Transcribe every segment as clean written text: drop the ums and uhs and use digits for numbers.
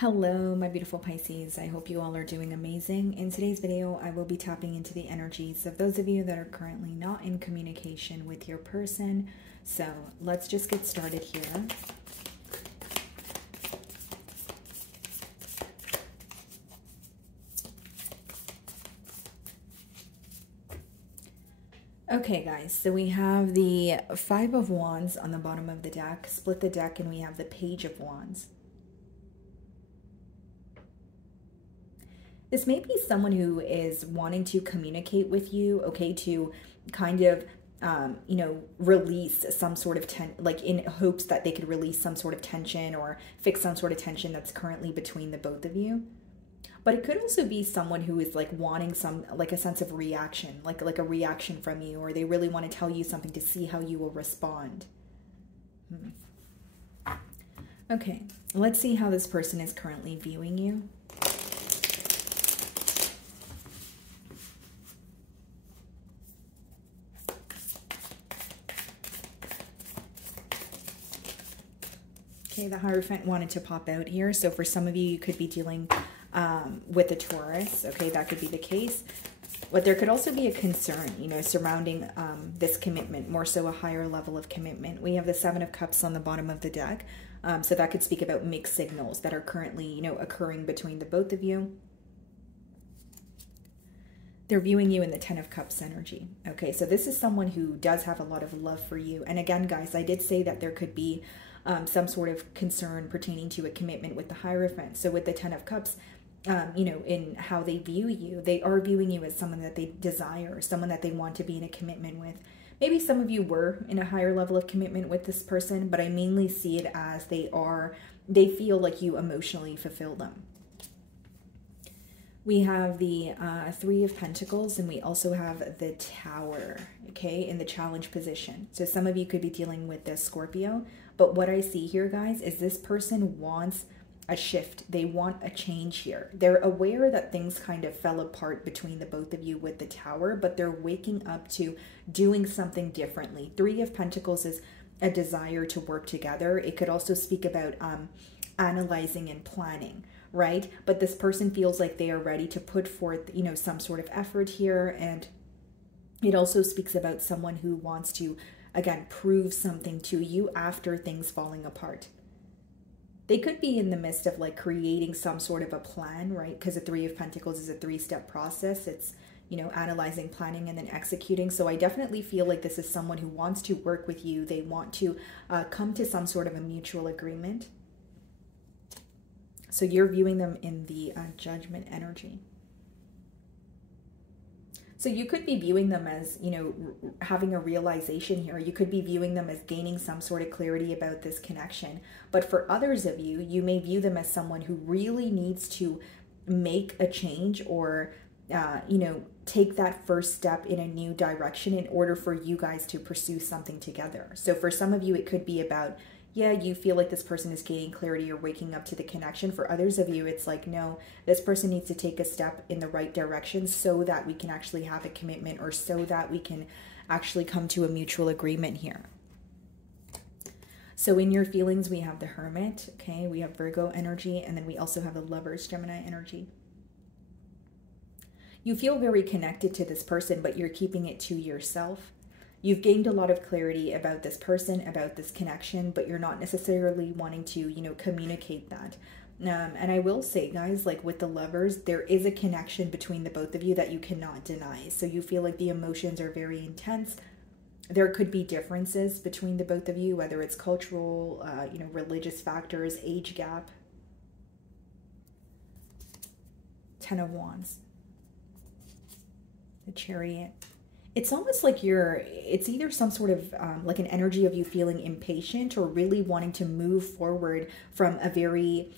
Hello, my beautiful Pisces. I hope you all are doing amazing. In today's video, I will be tapping into the energies of those of you that are currently not in communication with your person. So let's just get started here. Okay, guys, so we have the Five of Wands on the bottom of the deck. Split the deck and we have the Page of Wands. This may be someone who is wanting to communicate with you, okay, to kind of, release some sort of like in hopes that they could release some sort of tension or fix some sort of tension that's currently between the both of you. But it could also be someone who is like wanting like a sense of reaction, like a reaction from you, or they really want to tell you something to see how you will respond. Okay, let's see how this person is currently viewing you. Okay, the Hierophant wanted to pop out here. So for some of you, you could be dealing with a Taurus. Okay, that could be the case. But there could also be a concern, surrounding this commitment, more so a higher level of commitment. We have the Seven of Cups on the bottom of the deck. So that could speak about mixed signals that are currently, occurring between the both of you. They're viewing you in the Ten of Cups energy. Okay, so this is someone who does have a lot of love for you. And again, guys, I did say that there could be some sort of concern pertaining to a commitment with the Hierophant. So with the Ten of Cups, in how they view you, they are viewing you as someone that they desire, someone that they want to be in a commitment with. Maybe some of you were in a higher level of commitment with this person, but I mainly see it as they feel like you emotionally fulfill them. We have the Three of Pentacles, and we also have the Tower, okay, in the challenge position. So some of you could be dealing with this Scorpio, but what I see here, guys, is this person wants a shift. They want a change here. They're aware that things kind of fell apart between the both of you with the Tower, but they're waking up to doing something differently. Three of Pentacles is a desire to work together. It could also speak about analyzing and planning, right? But this person feels like they are ready to put forth, some sort of effort here. And it also speaks about someone who wants to, again, prove something to you after things falling apart. They could be in the midst of like creating some sort of a plan, right? Because the Three of Pentacles is a three-step process. It's, analyzing, planning, and then executing. So I definitely feel like this is someone who wants to work with you. They want to come to some sort of a mutual agreement. So you're viewing them in the Judgment energy. So you could be viewing them as, having a realization here. You could be viewing them as gaining some sort of clarity about this connection. But for others of you, you may view them as someone who really needs to make a change or, take that first step in a new direction in order for you guys to pursue something together. So for some of you, it could be about, yeah, you feel like this person is gaining clarity or waking up to the connection. For others of you, it's like, no, this person needs to take a step in the right direction so that we can actually have a commitment or so that we can actually come to a mutual agreement here. So in your feelings, we have the Hermit, okay? We have Virgo energy, and then we also have the Lovers, Gemini energy. You feel very connected to this person, but you're keeping it to yourself. You've gained a lot of clarity about this person, about this connection, but you're not necessarily wanting to, communicate that. And I will say, guys, like with the Lovers, there is a connection between the both of you that you cannot deny. So you feel like the emotions are very intense. There could be differences between the both of you, whether it's cultural, religious factors, age gap. Ten of Wands. The Chariot. It's almost like it's either some sort of like an energy of you feeling impatient or really wanting to move forward from a very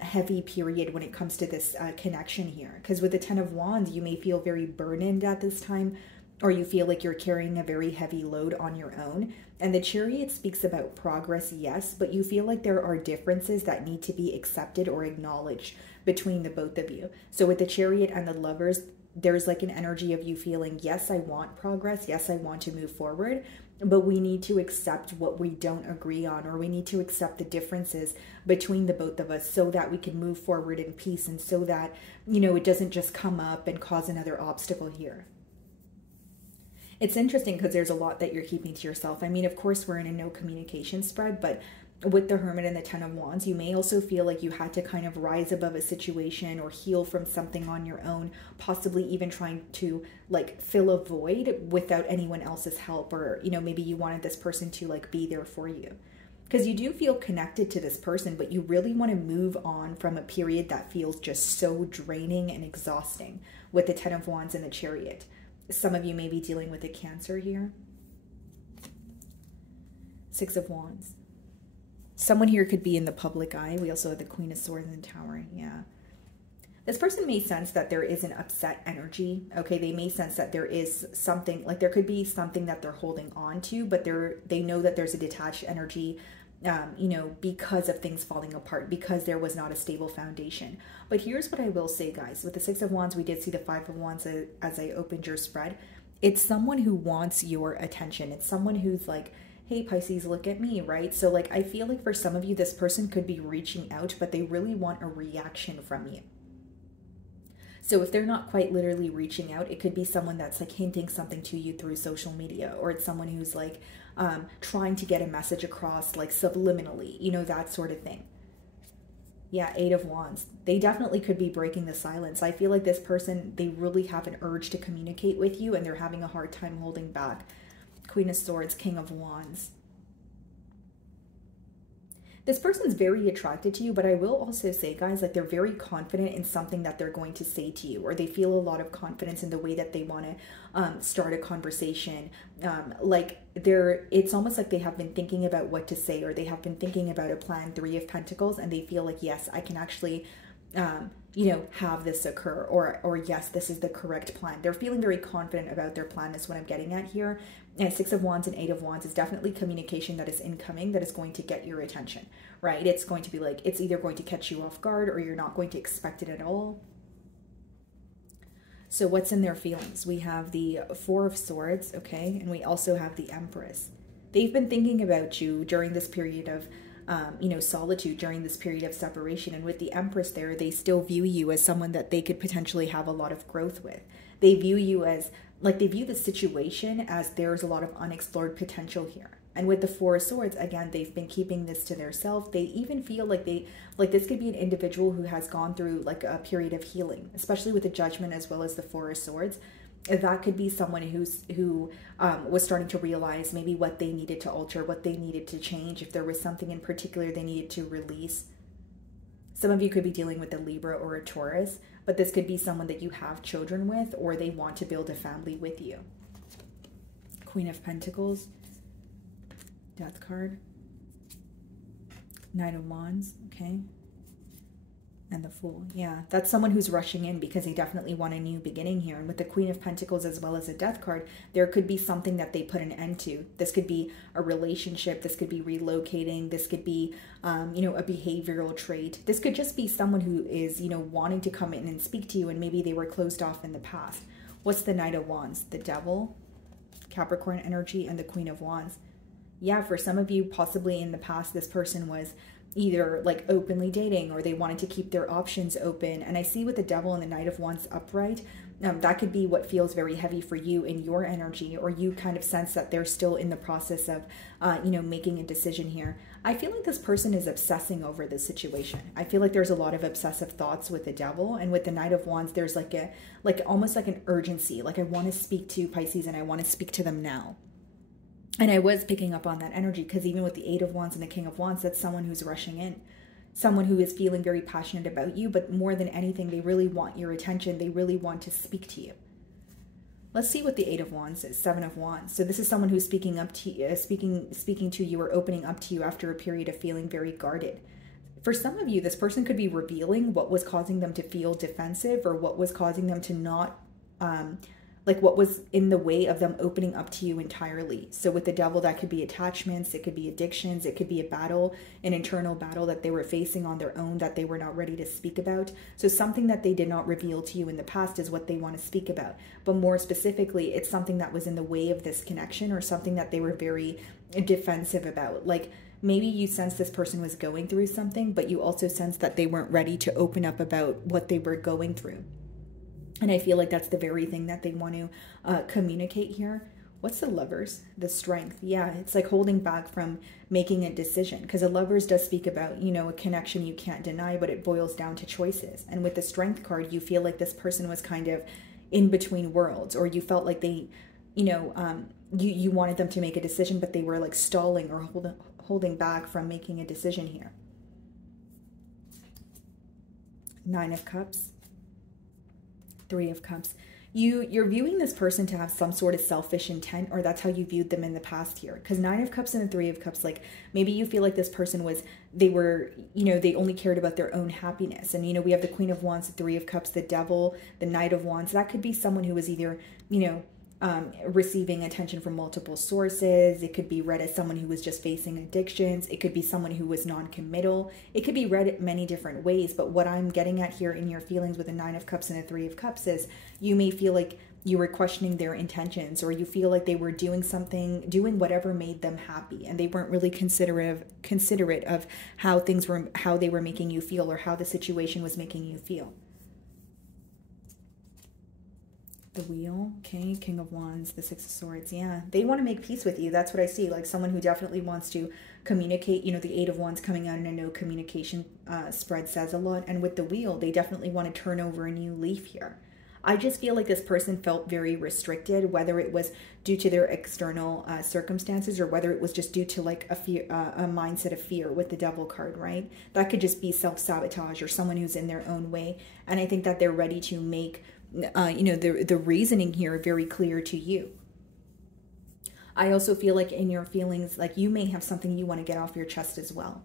heavy period when it comes to this connection here. Because with the Ten of Wands, you may feel very burdened at this time, or you feel like you're carrying a very heavy load on your own. And the Chariot speaks about progress, yes, but you feel like there are differences that need to be accepted or acknowledged between the both of you. So with the Chariot and the Lovers, there's like an energy of you feeling, yes, I want progress. Yes, I want to move forward. but we need to accept what we don't agree on, or we need to accept the differences between the both of us so that we can move forward in peace, and so that, you know, it doesn't just come up and cause another obstacle here. It's interesting because there's a lot that you're keeping to yourself. I mean, of course, we're in a no communication spread, but with the Hermit and the Ten of Wands, you may also feel like you had to kind of rise above a situation or heal from something on your own, possibly even trying to like fill a void without anyone else's help, or, you know, maybe you wanted this person to like be there for you. Because you do feel connected to this person, but you really want to move on from a period that feels just so draining and exhausting with the Ten of Wands and the Chariot. Some of you may be dealing with a Cancer here. Six of Wands. Someone here could be in the public eye. We also have the Queen of Swords and the Tower. Yeah. This person may sense that there is an upset energy. Okay, they may sense that there is something, like there could be something that they're holding on to, but they know that there's a detached energy, you know, because of things falling apart, because there was not a stable foundation. But here's what I will say, guys. With the Six of Wands, we did see the Five of Wands as I opened your spread. It's someone who wants your attention. It's someone who's like, hey, Pisces, look at me, right? So like, I feel like for some of you, this person could be reaching out, but they really want a reaction from you. So if they're not quite literally reaching out, it could be someone that's like hinting something to you through social media, or it's someone who's like trying to get a message across like subliminally, you know, that sort of thing. Yeah, Eight of Wands. They definitely could be breaking the silence. I feel like this person, they really have an urge to communicate with you, and they're having a hard time holding back. Queen of Swords, King of Wands. This person's very attracted to you, but I will also say, guys, like they're very confident in something that they're going to say to you, or they feel a lot of confidence in the way that they want to start a conversation. It's almost like they have been thinking about what to say, or they have been thinking about a plan. Three of Pentacles, and they feel like, yes, I can actually you know, have this occur, or yes, this is the correct plan. They're feeling very confident about their plan, is what I'm getting at here. And Six of Wands and Eight of Wands is definitely communication that is incoming, that is going to get your attention, right? It's going to be like, it's either going to catch you off guard, or you're not going to expect it at all. So what's in their feelings? We have the Four of Swords, okay? And we also have the Empress. They've been thinking about you during this period of you know, solitude, during this period of separation. And with the Empress there, they still view you as someone that they could potentially have a lot of growth with. They view you as, like, they view the situation as there's a lot of unexplored potential here. And with the Four of Swords, again, they've been keeping this to themselves. They even feel like this could be an individual who has gone through like a period of healing, especially with the Judgment as well as the Four of Swords. That could be someone who was starting to realize maybe what they needed to alter, what they needed to change, if there was something in particular they needed to release. Some of you could be dealing with a Libra or a Taurus, but this could be someone that you have children with, or they want to build a family with you. Queen of Pentacles, Death card, Knight of Wands, okay, and the Fool. Yeah, that's someone who's rushing in because they definitely want a new beginning here. And with the Queen of Pentacles as well as a Death card, there could be something that they put an end to. This could be a relationship. This could be relocating. This could be, you know, a behavioral trait. This could just be someone who is, you know, wanting to come in and speak to you, and maybe they were closed off in the past. What's the Knight of Wands? The Devil, Capricorn energy, and the Queen of Wands. Yeah, for some of you, possibly in the past, this person was either like openly dating, or they wanted to keep their options open. And I see with the Devil and the Knight of Wands upright, that could be what feels very heavy for you in your energy, or you kind of sense that they're still in the process of, you know, making a decision here. I feel like this person is obsessing over this situation. I feel like there's a lot of obsessive thoughts with the Devil, and with the Knight of Wands, there's like almost like an urgency. Like, I want to speak to Pisces, and I want to speak to them now. And I was picking up on that energy, because even with the Eight of Wands and the King of Wands, that's someone who's rushing in. Someone who is feeling very passionate about you, but more than anything, they really want your attention. They really want to speak to you. Let's see what the Eight of Wands is. Seven of Wands. So this is someone who's speaking up to you, speaking to you, or opening up to you after a period of feeling very guarded. For some of you, this person could be revealing what was causing them to feel defensive, or what was causing them to not like what was in the way of them opening up to you entirely. So with the devil, that could be attachments, it could be addictions, it could be a battle, an internal battle that they were facing on their own that they were not ready to speak about. So something that they did not reveal to you in the past is what they want to speak about. But more specifically, it's something that was in the way of this connection, or something that they were very defensive about. Like maybe you sense this person was going through something, but you also sense that they weren't ready to open up about what they were going through. And I feel like that's the very thing that they want to communicate here. What's the Lovers? The Strength. Yeah, it's like holding back from making a decision. Because the Lovers does speak about, you know, a connection you can't deny, but it boils down to choices. And with the Strength card, you feel like this person was kind of in between worlds, or you felt like they, you know, you wanted them to make a decision, but they were like stalling or holding back from making a decision here. 9 of Cups. 3 of Cups. You're viewing this person to have some sort of selfish intent, or that's how you viewed them in the past here. Because 9 of Cups and the 3 of Cups, like maybe you feel like this person was, they were, you know, they only cared about their own happiness. And, you know, we have the Queen of Wands, the 3 of Cups, the Devil, the Knight of Wands. That could be someone who was either, you know, receiving attention from multiple sources. It could be read as someone who was just facing addictions. It could be someone who was non-committal. It could be read many different ways. But what I'm getting at here in your feelings with the 9 of Cups and the 3 of Cups is you may feel like you were questioning their intentions, or you feel like they were doing something, doing whatever made them happy, and they weren't really considerate of how they were making you feel, or how the situation was making you feel. The Wheel, okay, King of Wands, the 6 of Swords. Yeah, they want to make peace with you. That's what I see. Like someone who definitely wants to communicate. You know, the 8 of Wands coming out in a no communication spread says a lot. And with the Wheel, they definitely want to turn over a new leaf here. I just feel like this person felt very restricted, whether it was due to their external circumstances, or whether it was just due to like a fear, a mindset of fear with the Devil card, right? That could just be self-sabotage, or someone who's in their own way. And I think that they're ready to make you know, the reasoning here very clear to you. I also feel like in your feelings, like you may have something you want to get off your chest as well.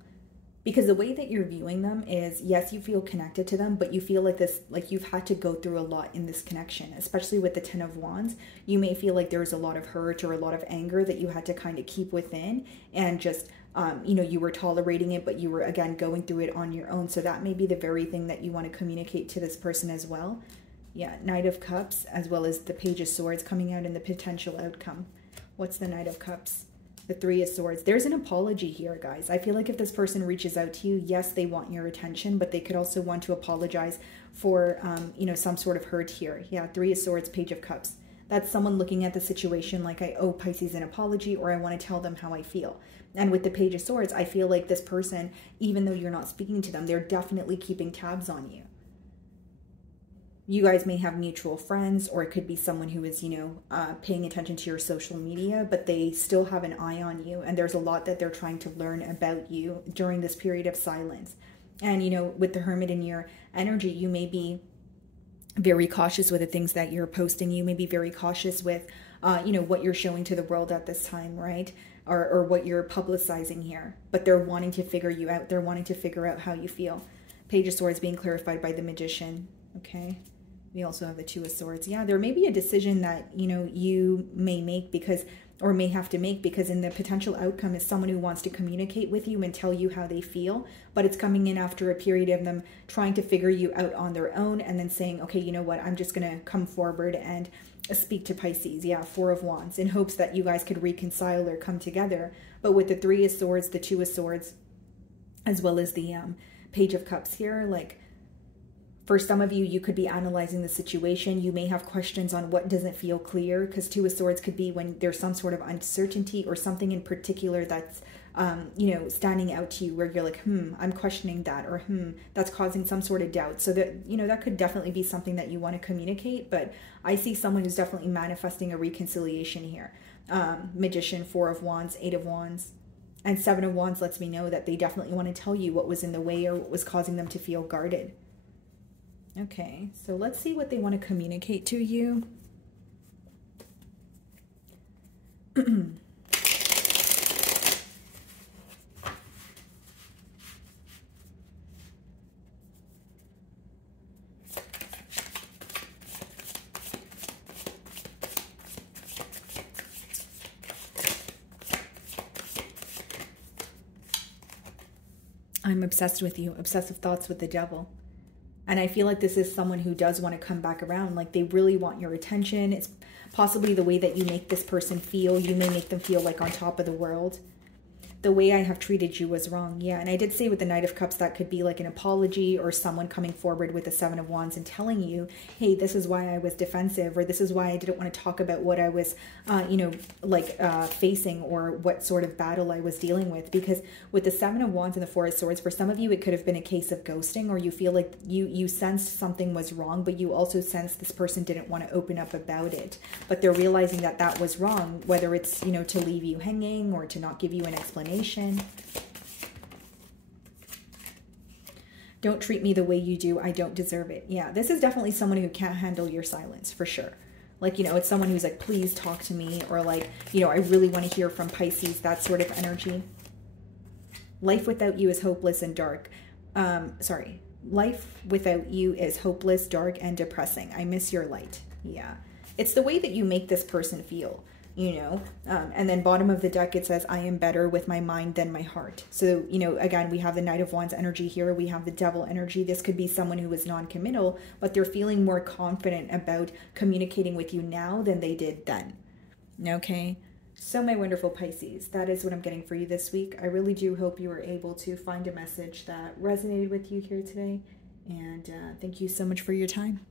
Because the way that you're viewing them is, yes, you feel connected to them, but you feel like this, like you've had to go through a lot in this connection, especially with the 10 of Wands. You may feel like there's a lot of hurt or a lot of anger that you had to kind of keep within, and just, you know, you were tolerating it, but you were, again, going through it on your own. So that may be the very thing that you want to communicate to this person as well. Yeah, Knight of Cups, as well as the Page of Swords coming out in the potential outcome. What's the Knight of Cups? The 3 of Swords. There's an apology here, guys. I feel like if this person reaches out to you, yes, they want your attention, but they could also want to apologize for, you know, some sort of hurt here. Yeah, 3 of Swords, Page of Cups. That's someone looking at the situation like, I owe Pisces an apology, or I want to tell them how I feel. And with the Page of Swords, I feel like this person, even though you're not speaking to them, they're definitely keeping tabs on you. You guys may have mutual friends, or it could be someone who is, you know, paying attention to your social media, but they still have an eye on you. And there's a lot that they're trying to learn about you during this period of silence. And, you know, with the Hermit in your energy, you may be very cautious with the things that you're posting. You may be very cautious with, you know, what you're showing to the world at this time, right? Or what you're publicizing here. But they're wanting to figure you out. They're wanting to figure out how you feel. Page of Swords being clarified by the Magician. Okay. We also have the 2 of Swords. Yeah, there may be a decision that, you know, you may make because, or may have to make, because in the potential outcome is someone who wants to communicate with you and tell you how they feel, but it's coming in after a period of them trying to figure you out on their own, and then saying, okay, you know what, I'm just going to come forward and speak to Pisces. Yeah, 4 of Wands, in hopes that you guys could reconcile or come together. But with the 3 of Swords, the 2 of Swords, as well as the Page of Cups here, like, for some of you, you could be analyzing the situation. You may have questions on what doesn't feel clear, because 2 of Swords could be when there's some sort of uncertainty or something in particular that's, you know, standing out to you where you're like, I'm questioning that, or that's causing some sort of doubt. So that, you know, that could definitely be something that you want to communicate. But I see someone who's definitely manifesting a reconciliation here. Magician, 4 of Wands, 8 of Wands. And 7 of Wands lets me know that they definitely want to tell you what was in the way or what was causing them to feel guarded. Okay, so let's see what they want to communicate to you. I'm obsessed with you. Obsessive thoughts with the devil. And I feel like this is someone who does want to come back around. Like they really want your attention. It's possibly the way that you make this person feel. You may make them feel like on top of the world. The way I have treated you was wrong. Yeah, and I did say with the Knight of Cups, that could be like an apology or someone coming forward with the Seven of Wands and telling you, hey, this is why I was defensive, or this is why I didn't want to talk about what I was, facing, or what sort of battle I was dealing with. Because with the Seven of Wands and the Four of Swords, for some of you, it could have been a case of ghosting, or you feel like you sensed something was wrong, but you also sensed this person didn't want to open up about it. But they're realizing that that was wrong, whether it's, to leave you hanging or to not give you an explanation. Don't treat me the way you do. I don't deserve it. Yeah, this is definitely someone who can't handle your silence, for sure. Like, it's someone who's like, please talk to me, or like, I really want to hear from Pisces, that sort of energy. Life without you is hopeless and dark. Life without you is hopeless, dark, and depressing. I miss your light. Yeah. It's the way that you make this person feel. And then bottom of the deck, it says, I am better with my mind than my heart. So, again, we have the Knight of Wands energy here. We have the Devil energy. This could be someone who is non-committal, but they're feeling more confident about communicating with you now than they did then. Okay. So my wonderful Pisces, that is what I'm getting for you this week. I really do hope you were able to find a message that resonated with you here today. And thank you so much for your time.